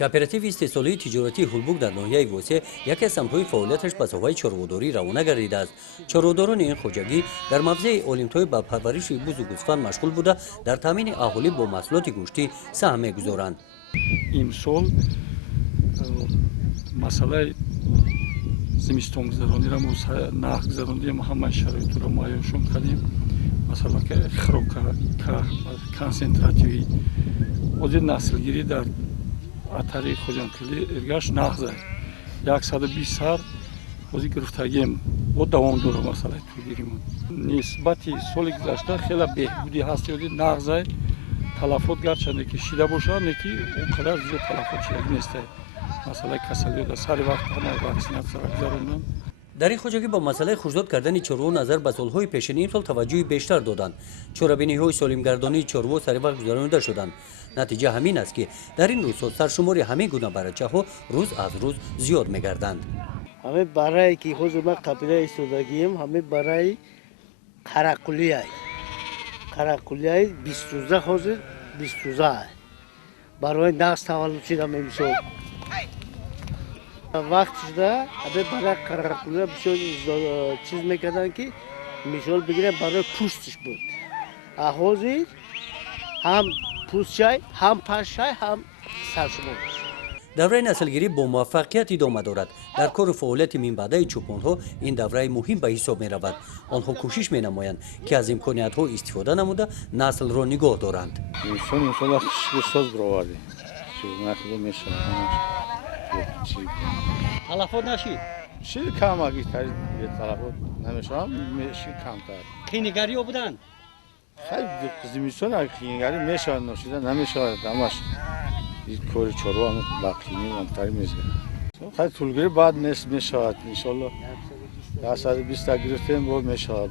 кооперативи истеҳсолии тиҷоратии ҳулбук дар ноҳияи восеъ яке аз самтҳои фаъолияташ ба соҳаи чорводорӣ равона гардидааст. Чорводорони ин хоҷагӣ дар мавзеи олимтоӣ ба парвариши бузу гӯсфанд машғул буда дар таъмини аҳолӣ бо маҳсулоти гӯштӣ саҳм мегузоранд. имсол масъалаи зимистонгузарониро мо нағзгузарондии ҳамаи шароитро муайяншон кардем. масъала хирока консентративӣ ҳозир наслгирӣ дар атари хоҷанқили эргаш нағза 120 сар ҳозир гирифтагием бо давом дора масъалаи тӯлгиримон. нисбати соли гузашта хеле беҳбудӣ ҳасти ҳозир нағза талафот гарчанде ки шида бошад неки он қадар зиёд талафот шидагӣ нестае. масъалаи касалиёт сари вақт ҳамаи ваксинатсияро гузаронданд. дар ин хоҷагӣ ба масъалаи хушдод кардани чорво назар ба солҳои пешини имсол таваҷҷӯҳи бештар доданд. чорабиниҳои солимгардонии чорво саривақт гузаронида шуданд. натиҷа ҳамин аст ки дар ин рӯзҳо саршумори ҳамин гуна барачаҳо рӯз аз рӯз зиёд мегарданд. ҳамин барае ки ҳозир ман қабила истодагием ҳамин бараи қарақулияи 20 рӯза ҳозир 20 рӯза барои нағз таваллуд шуда мемисол вақт шуда ҳамин бараи қарақулия бисёр чиз мекарданд ки мисол бигирем барои пӯстиш буд. ҳозир ҳам пӯстчай ҳам пашчай ҳам саршумор. давраи наслгирӣ бо муваффақият идома дорад. дар кору фаъолияти минбаъдаи чӯпонҳо ин давраи муҳим ба ҳисоб меравад. онҳо кӯшиш менамоянд ки аз имкониятҳо истифода намуда наслро нигоҳ доранд. талафот нашид шир кам агитари талафот намешавам шир камтар хинигариё буданд хай зимистон хинигарӣ мешавад ношида намешавад амаш кори чорва ба қими камтари мезгирад хай тулгирӣ баъд мешавад иншолло 120 гирифтем бо мешавад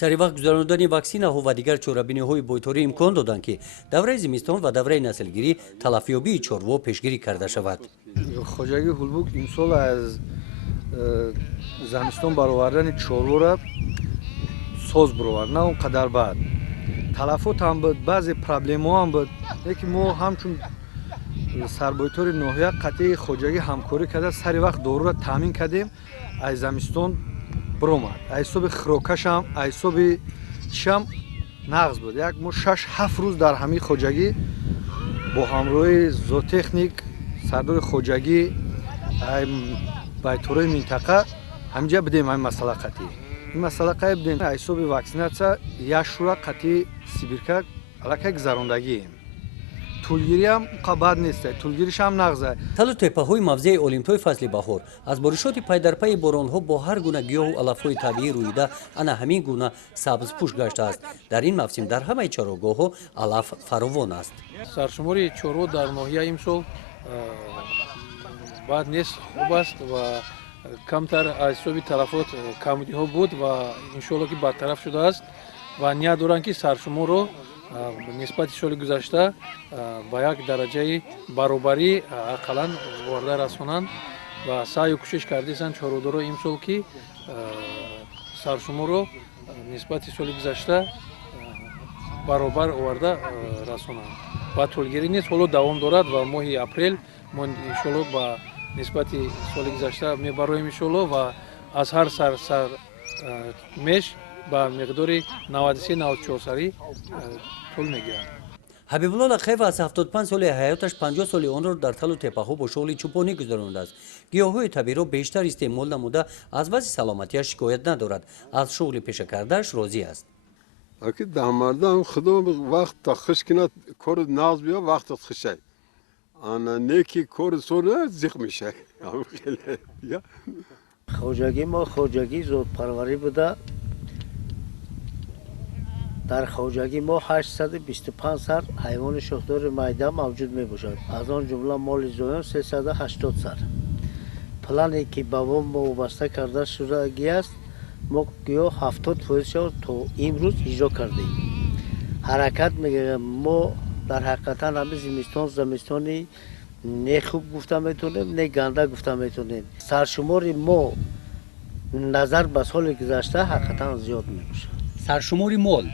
саривақт гузарондани ваксинаҳо ва дигар чорабиниҳои бойторӣ имкон доданд ки давраи зимистон ва давраи наслгирӣ талафёбии чорво пешгирӣ карда шавад. хоҷагии ҳулбук имсол аз замистон баровардани чорвора соз баровард на он қадар баъд талафот ҳам буд баъзе проблемаҳо ҳам буд лекин мо ҳамчун сарбойтори ноҳия қатъии хоҷагӣ ҳамкорӣ карда сари вақт доруро таъмин кардем аз замистон биромад аз ҳисоби хирокашам аз ҳисоби чишам нағз буд як мо 6-7 рӯз дар ҳамин хоҷагӣ бо ҳамроҳи зоотехник сардори хоҷагӣ байтораи минтақа ҳамҷа бидем ҳамин масъала қатъӣ ин масъала қай бидем аз ҳисоби ваксинатсия як шура қатъии сибирка аллакай гузарондагием тӯлгириам қабад нест тӯлгиришам нағза талу теппаҳои мавзеи олимтои фасли баҳор аз боришоти пайдарпайи боронҳо бо ҳар гуна гиёҳу алафҳои табиӣ рӯида ана ҳамин гуна сабзпӯш гаштааст. дар ин мавсим дар ҳамаи чорогоҳҳо алаф фаровон аст. саршумори чорво дар ноҳия имсол баъд нест хуб аст ва камтар аз ҳисоби талафот камудиҳо буд ва иншоалло ки бартараф шудааст ва ният доранд ки саршуморро нисбати соли гузашта ба як дараҷаи баробарӣ ақаллан оварда расонанд ва саъю кӯшиш кардесанд чорводоро имсол ки саршуморро нисбати соли гузашта баробар оварда расонанд ва тӯлгирӣ нест ҳоло давом дорад ва моҳи апрел мо иншоалло ба нисбати соли гузашта мебароем иншоалло ва аз ҳар сар меш ба миқдори 93-94 сарӣ пул мегиранд. ҳабибулло лақаев аз 75 соли ҳаёташ 50 соли онро дар талу теппаҳо бо шуғли чӯпонӣ гузаронидааст. гиёҳҳои табиро бештар истеъмол намуда аз вазъи саломатиаш шикоят надорад. аз шуғли пешакардаш розӣ аст. дамардам худо вақт та хиш кинад кори нағз биё вақтат хишай ана неки кори сола зиқ мешай. хоҷагӣ мо хоҷагӣ зотпарварӣ буда дар хоҷагӣ мо 825 сар ҳайвони шохдори майда мавҷуд мебошад. аз он ҷумла моли зоён 380 сар. плане ки ба мо вобаста карда шудагӣ аст мо гӯё 70% то имрӯз иҷро кардем. ҳаракат мегирем мо дар ҳақиқатан ҳами зимистон замистони не хуб гуфта метонем не ганда гуфта метонем. саршумори мо назар ба соли гузашта ҳақиқатан зиёд мебошад. саршумори мол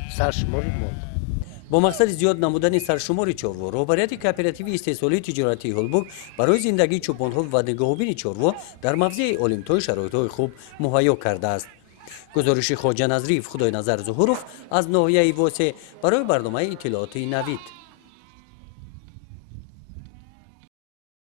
با مقصد زیاد نمودن سرشمار چاروا، رهبریت کооپراتیو استحصالی تجارتی هولبوگ برای زندگی چوپان‌ها و نگهبانی چاروا در موضع اولمتای شرایط‌های خوب مهیا کرده است. گزارش خواجه نظریف خدای نظر ظهورов از ناحیه واسه برای برنامه اطلاعاتی نوید.